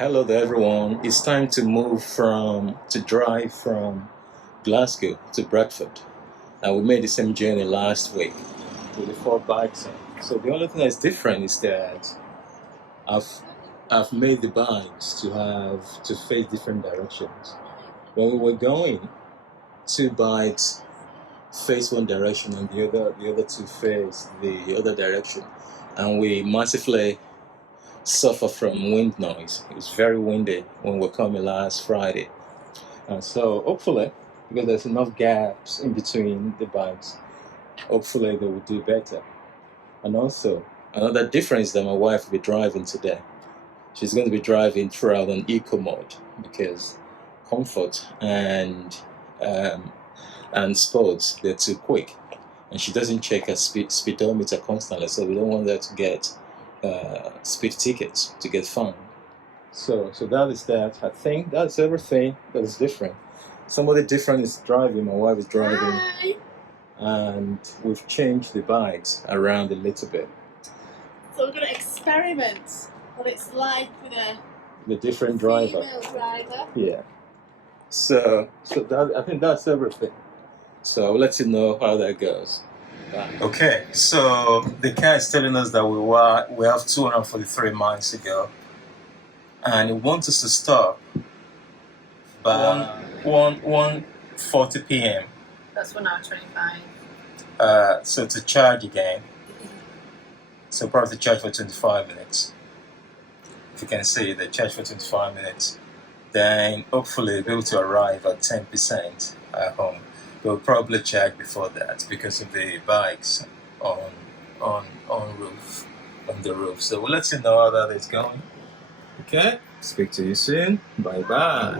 Hello there, everyone. It's time to drive from Glasgow to Bradford. And we made the same journey last week with the four bikes. So the only thing that's different is that I've I've made the bikes to face different directions. When we were going, two bikes face one direction and the other two face the other direction. And we massively suffer from wind noise. It was very windy when we were coming last Friday. And so hopefully, because there's enough gaps in between the bikes, hopefully they will do better. And also, another difference that my wife will be driving today. She's going to be driving throughout on eco mode because comfort um, and sports, they're too quick. And she doesn't check her speedometer constantly, so we don't want her to get speed tickets, to get fined. So that is that. I think that's everything that is different. Somebody different is driving. My wife is driving. Hi. And we've changed the bikes around a little bit. So we're going to experiment what it's like with The different a driver. female driver. Yeah. So that, I think that's everything. So I'll let you know how that goes. Bye. Okay, so the car is telling us that we have 243 miles to go, and it wants us to stop by 1:40 p.m. That's 1 hour 25. So to charge again. So probably charge for 25 minutes. If you can see, the charge for 25 minutes. Then hopefully be able to arrive at 10% at home. We'll probably charge before that because of the bikes on the roof. So we'll let you know how that is going. Okay? Speak to you soon. Bye bye.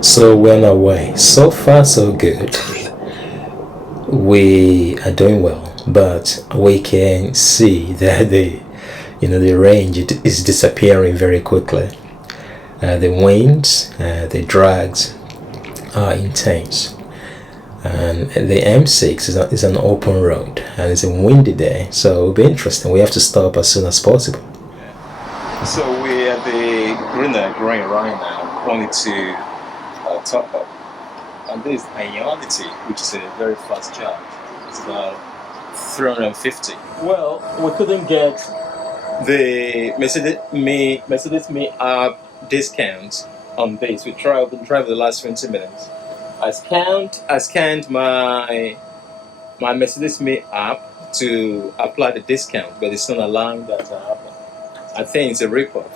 So we're on our way. So far so good. We are doing well, but we can see that the range is disappearing very quickly. The winds, the drags are intense. And the M6 is an open road and it's a windy day, so it'll be interesting. We have to stop as soon as possible. So we're at the green right now, only to top up. And this is Ionity, which is a very fast charge. It's about 350. Well, we couldn't get the Mercedes Me app discount on this. We've been driving the last 20 minutes. I scanned my Mercedes Me app to apply the discount, but it's not allowing that to happen. I think it's a ripoff.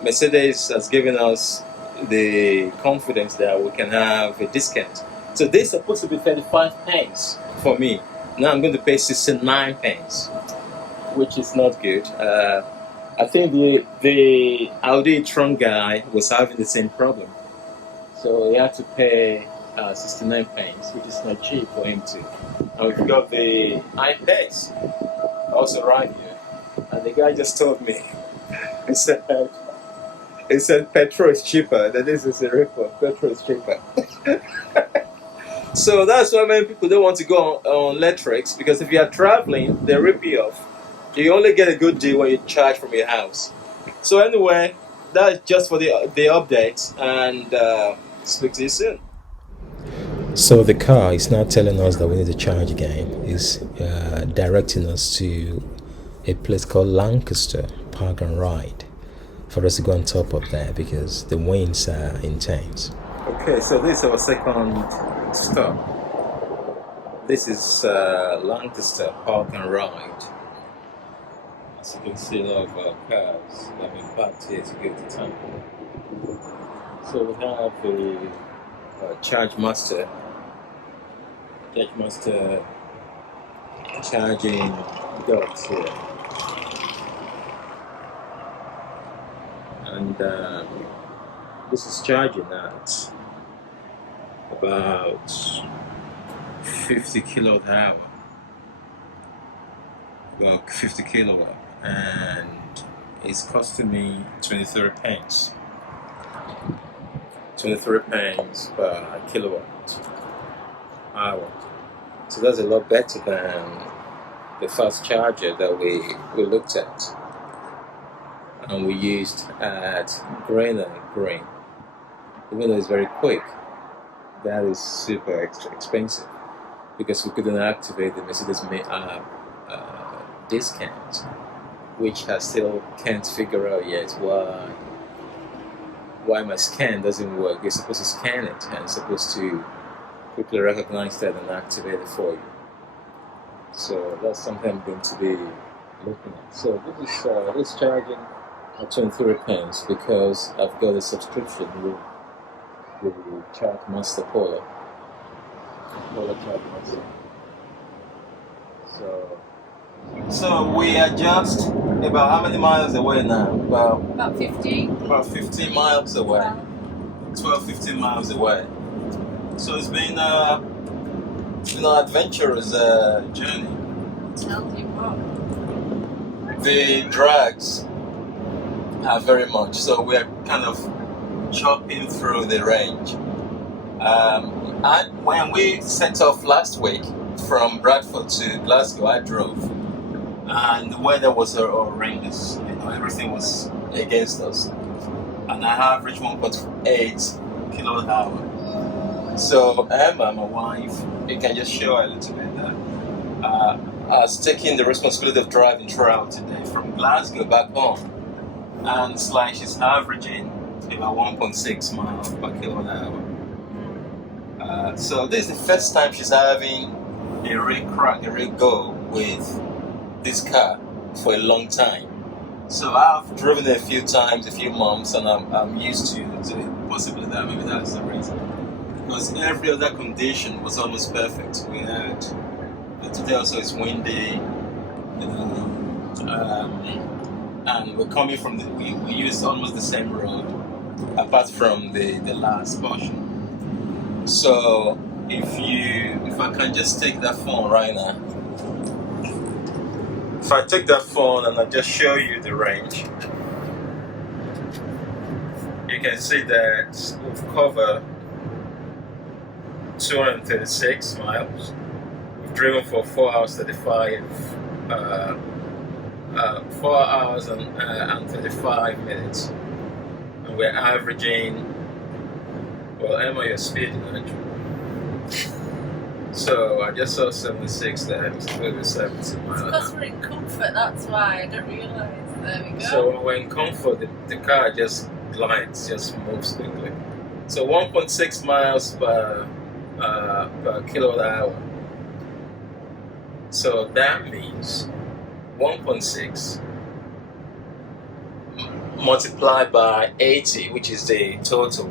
Mercedes has given us the confidence that we can have a discount. So this is supposed to be 35 pence for me. Now I'm going to pay 69 pence, which is not good. I think the Audi e-tron guy was having the same problem. So he had to pay 69 pence, which is not cheap for him too. And we've got the iPace also right here. And the guy just told me, he said petrol is cheaper, that this is a ripoff, petrol is cheaper. So that's why many people don't want to go on electrics, because if you are traveling, they rip you off. You only get a good deal when you charge from your house. So anyway, that's just for the update, and speak to you soon. So the car is now telling us that we need to charge again. It's directing us to a place called Lancaster Park and Ride for us to go on top of there because the winds are intense. Okay, so this is our second stop. This is Lancaster Park and Ride. As you can see, a lot of cars have been parked here to get to town. So we have the Charge Master charging dogs here. And this is charging at about 50 kilowatt hour. About 50 kilowatt. And it's costing me 23 pence. 23 pence per kilowatt hour. So that's a lot better than the fast charger that we looked at. and we used at green, even though it's very quick, that is super expensive because we couldn't activate the Mercedes discount, which I still can't figure out yet why my scan doesn't work. You're supposed to scan it and it's supposed to quickly recognize that and activate it for you. So that's something I'm going to be looking at. So this charging at 23 pence because I've got a subscription with Charge Master Polar Charge Master. So we are just about how many miles away now? About 15. About 15 miles away. 15 miles away. So it's been an adventurous journey. Tells you what. The drags are very much, so we're kind of chopping through the range. And when we set off last week from Bradford to Glasgow, I drove, and the weather was horrendous. Everything was against us, and I averaged 1.8 kilowatt hour. So Emma, my wife, you can just show her a little bit there. Has taken the responsibility of driving throughout today from Glasgow back home, and it's like she's averaging about 1.6 miles per kilowatt hour. So this is the first time she's having a real go with this car for a long time. So I've driven it a few times, a few months, and I'm used to the possibility that maybe that's the reason. Because every other condition was almost perfect. We had today also it's windy, and we're coming from we used almost the same road, apart from the last portion. So if I can just take that phone right now. If I take that phone and I just show you the range, you can see that we've covered 236 miles. We've driven for 4 hours 35, 4 hours and 35 minutes, and we're averaging. Well, Emma, you're speeding, aren't you? So I just saw 76 there. It's clearly 70 miles. Because we're in comfort, that's why. I don't realise. There we go. So when we're in comfort, the car just glides, just moves quickly. So 1.6 miles per kilowatt hour. So that means 1.6 multiplied by 80, which is the total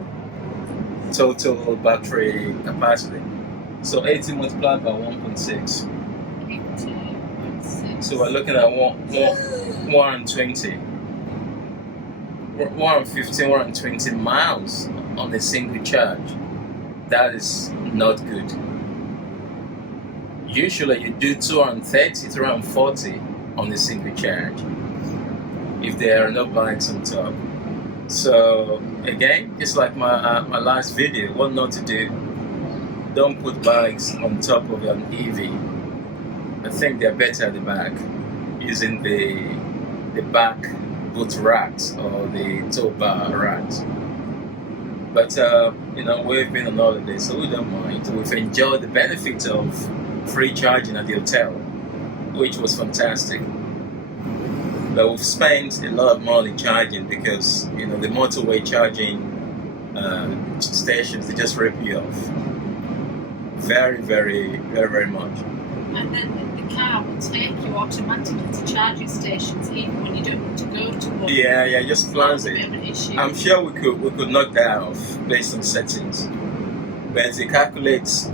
battery capacity. So 80 multiplied by 1.6. 1.6. So we're looking at 120, 115, 120 miles on a single charge. That is not good. Usually you do 230, 240 on a single charge if there are no bikes on top. So again, it's like my last video, what not to do. Don't put bikes on top of an EV. I think they're better at the back, using the back boot racks or the tow bar racks. But we've been on holiday, so we don't mind. We've enjoyed the benefit of free charging at the hotel, which was fantastic. But we've spent a lot of money charging because the motorway charging stations, they just rip you off. Very, very, very, very much. And then the car will take you automatically to charging stations even when you don't want to go to one. Yeah, just plans it. That's a bit of an issue. I'm sure we could knock that off based on settings. But it calculates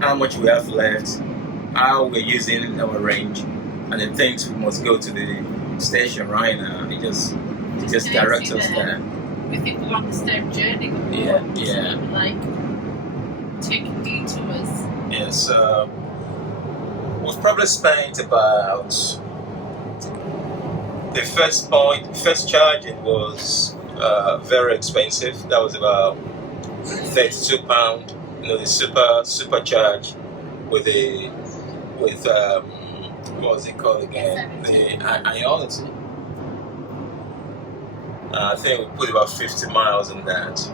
how much we have left, how we're using our range, and the things we must go to the station right now. It just directs us there. We think we're on the same journey. Yeah. Like taking detours. Yeah, so we've probably spent about the first charging was very expensive. That was about £32. The super charge with what was it called again? The Ionity. I think we put about 50 miles on that.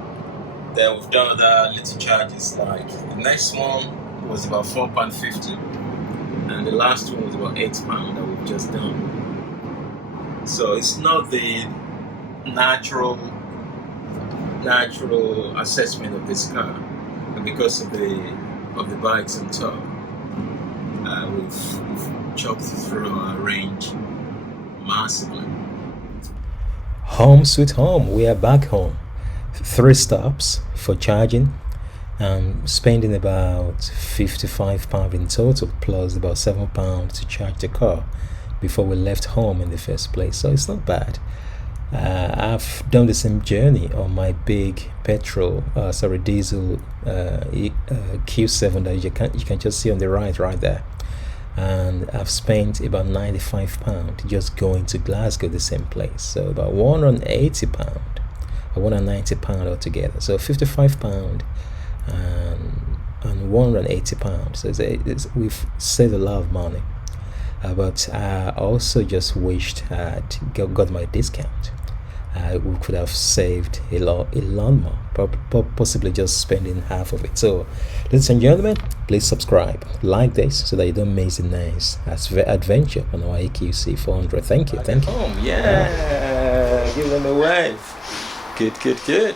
Then we've done other little charges, like the next one was about £4.50, and the last one was about £8 that we've just done. So it's not the natural assessment of this car, and because of the bikes on top, we've chopped through our range massively. Home sweet home, we are back home. 3 stops for charging, spending about £55 in total, plus about £7 to charge the car before we left home in the first place. So it's not bad. I've done the same journey on my big diesel EQ7 that you can just see on the right there, and I've spent about £95 just going to Glasgow, the same place. So about £180 or £190 altogether. So £55 and £180. So we've saved a lot of money. But I also just wished I'd got my discount. We could have saved a lot more, possibly just spending half of it. So, ladies and gentlemen, please subscribe, like this, so that you don't miss the nice adventure on our EQC 400. Thank you. Yeah, give them a wave. Good.